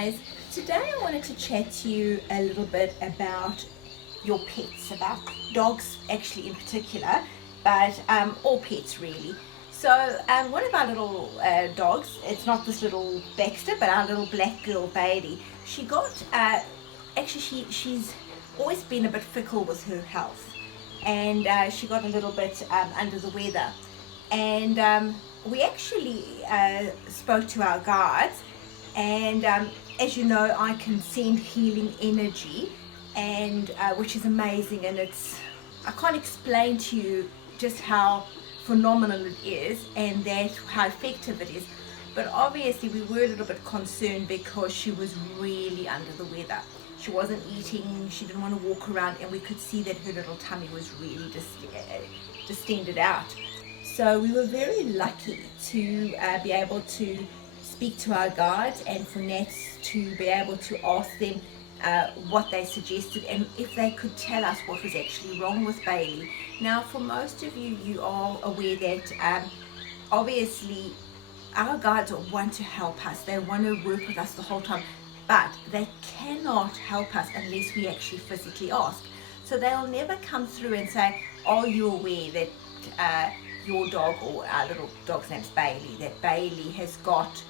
guys, today I wanted to chat to you a little bit about your pets, about dogs actually in particular, but all pets really. So one of our little dogs, it's not this little Baxter, but our little black girl Bailey, she got, she's always been a bit fickle with her health, and she got a little bit under the weather, and we actually spoke to our guides, and as you know, I can send healing energy, and which is amazing, and I can't explain to you just how phenomenal it is and that how effective it is. But obviously we were a little bit concerned because she was really under the weather. She wasn't eating, she didn't want to walk around, and we could see that her little tummy was really distended out. So we were very lucky to be able to speak to our guides and for Nats to be able to ask them what they suggested and if they could tell us what was actually wrong with Bailey. Now, for most of you, you are aware that obviously our guides want to help us. They want to work with us the whole time, but they cannot help us unless we actually physically ask. So they'll never come through and say, are you aware that your dog, or our little dog's name's Bailey, that Bailey has got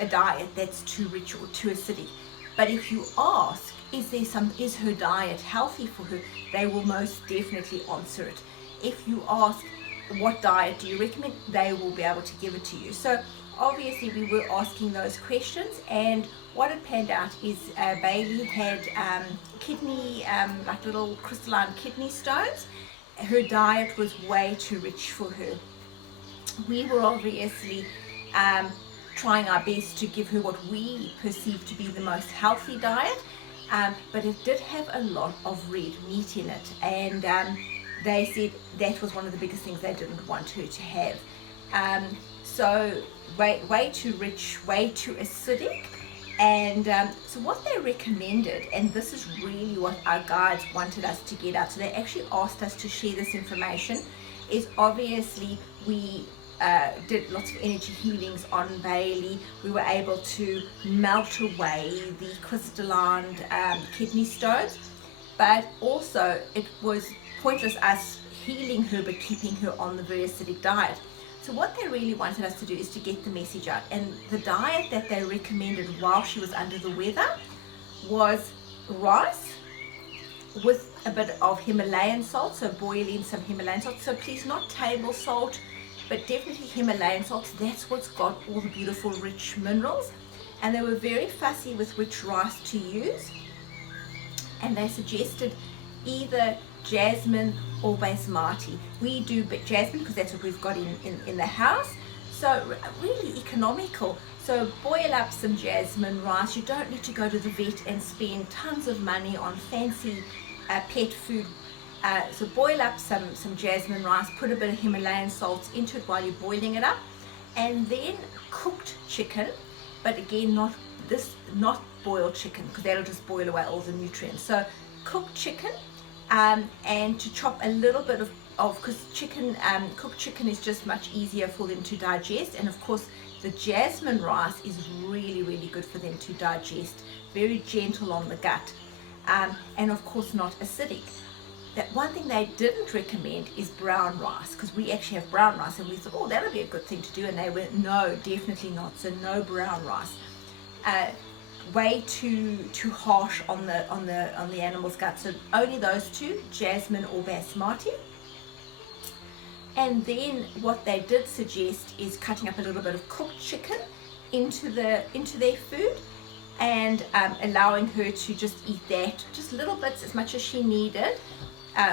a diet that's too rich or too acidic? But if you ask, is her diet healthy for her, they will most definitely answer it. If you ask, what diet do you recommend, they will be able to give it to you. So obviously we were asking those questions, and what had panned out is Bailey had kidney, like little crystalline kidney stones. Her diet was way too rich for her. We were obviously trying our best to give her what we perceive to be the most healthy diet, but it did have a lot of red meat in it, and they said that was one of the biggest things they didn't want her to have. So way too rich, way too acidic, and so what they recommended, and this is really what our guides wanted us to get out, so they actually asked us to share this information, is obviously we did lots of energy healings on Bailey. We were able to melt away the crystalline kidney stones, but also it was pointless us healing her but keeping her on the very acidic diet. So what they really wanted us to do is to get the message out, and the diet that they recommended while she was under the weather was rice with a bit of Himalayan salt, so boil in some Himalayan salt, so please not table salt, but definitely Himalayan salt. That's what's got all the beautiful rich minerals. And they were very fussy with which rice to use, and they suggested either Jasmin or Basmati. We do Jasmin because that's what we've got in the house, so really economical. So boil up some Jasmin rice. You don't need to go to the vet and spend tons of money on fancy pet food. So boil up some Jasmin rice, put a bit of Himalayan salts into it while you're boiling it up, and then cooked chicken, but again not boiled chicken, because that'll just boil away all the nutrients. So cooked chicken, and to chop a little bit of because cooked chicken is just much easier for them to digest, and of course the Jasmin rice is really, really good for them to digest, very gentle on the gut, and of course not acidic. That one thing they didn't recommend is brown rice, because we actually have brown rice, and we thought, oh, that'll be a good thing to do, and they went, no, definitely not. So no brown rice. Way too harsh on the animal's gut. So only those two, Jasmin or Basmati. And then what they did suggest is cutting up a little bit of cooked chicken into their food, and allowing her to just eat that, just little bits, as much as she needed,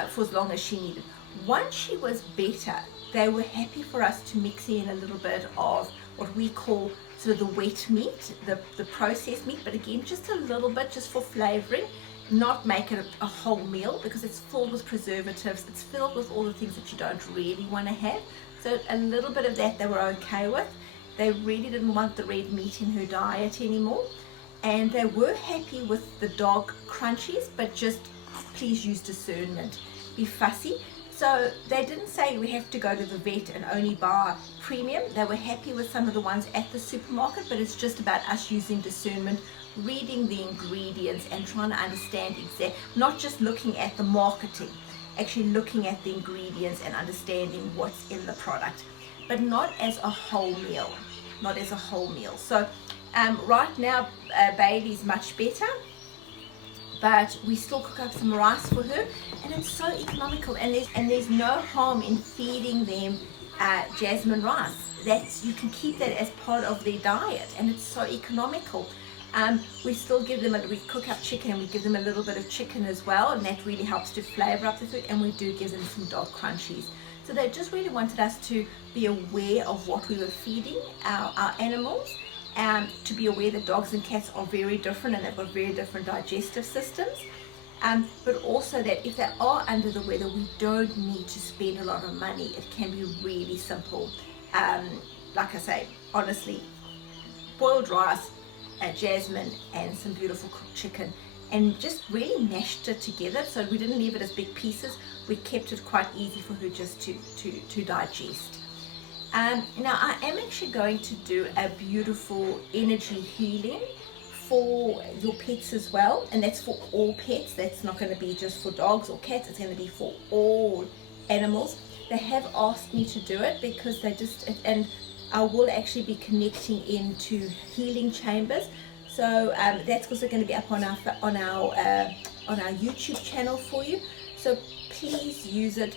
for as long as she needed. Once she was better, they were happy for us to mix in a little bit of what we call sort of the wet meat, the processed meat, but again just a little bit, just for flavoring, not make it a whole meal, because it's filled with preservatives, it's filled with all the things that you don't really want to have. So a little bit of that they were okay with. They really didn't want the red meat in her diet anymore, and they were happy with the dog crunchies, but just please use discernment, be fussy. So they didn't say we have to go to the vet and only buy premium. They were happy with some of the ones at the supermarket, but it's just about us using discernment, reading the ingredients and trying to understand not just looking at the marketing, actually looking at the ingredients and understanding what's in the product, but not as a whole meal, So right now Bailey's much better, but we still cook up some rice for her, and it's so economical, and there's no harm in feeding them Jasmin rice. You can keep that as part of their diet, and it's so economical. We still give them we cook up chicken, and we give them a little bit of chicken as well, and that really helps to flavor up the food, and we do give them some dog crunchies. So they just really wanted us to be aware of what we were feeding our animals, to be aware that dogs and cats are very different, and they've got very different digestive systems, but also that if they are under the weather, we don't need to spend a lot of money. It can be really simple. Like I say, honestly, boiled rice, Jasmin, and some beautiful cooked chicken, and just really mashed it together. So we didn't leave it as big pieces. We kept it quite easy for her just to digest. Now I am actually going to do a beautiful energy healing for your pets as well, and that's for all pets. That's not going to be just for dogs or cats, it's going to be for all animals. They have asked me to do it because and I will actually be connecting into healing chambers. So that's also going to be up on our YouTube channel for you. So please use it.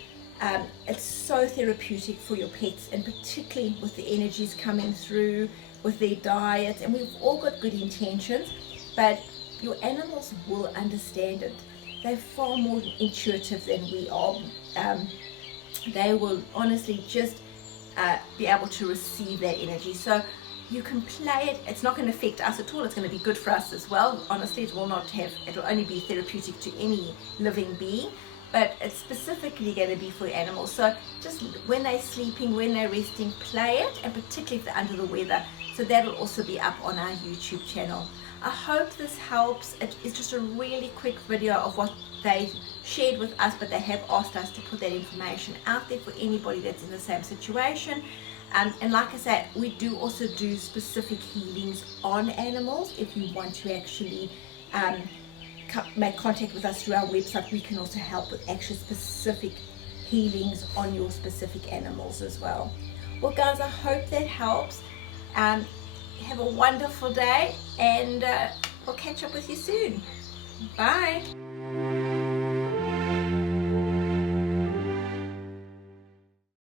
It's so therapeutic for your pets, and particularly with the energies coming through with their diet. And we've all got good intentions, but your animals will understand it. They're far more intuitive than we are. They will honestly just be able to receive that energy. So you can play it. It's not going to affect us at all. It's going to be good for us as well. Honestly, it will only be therapeutic to any living being, but it's specifically going to be for animals. So just when they're sleeping, when they're resting, play it, and particularly if they're under the weather. So that'll also be up on our YouTube channel. I hope this helps. It is just a really quick video of what they shared with us, but they have asked us to put that information out there for anybody that's in the same situation. And like I said, we do also do specific healings on animals. If you want to actually make contact with us through our website, we can also help with actual specific healings on your specific animals as well. Well guys, I hope that helps. Have a wonderful day, and we'll catch up with you soon. Bye.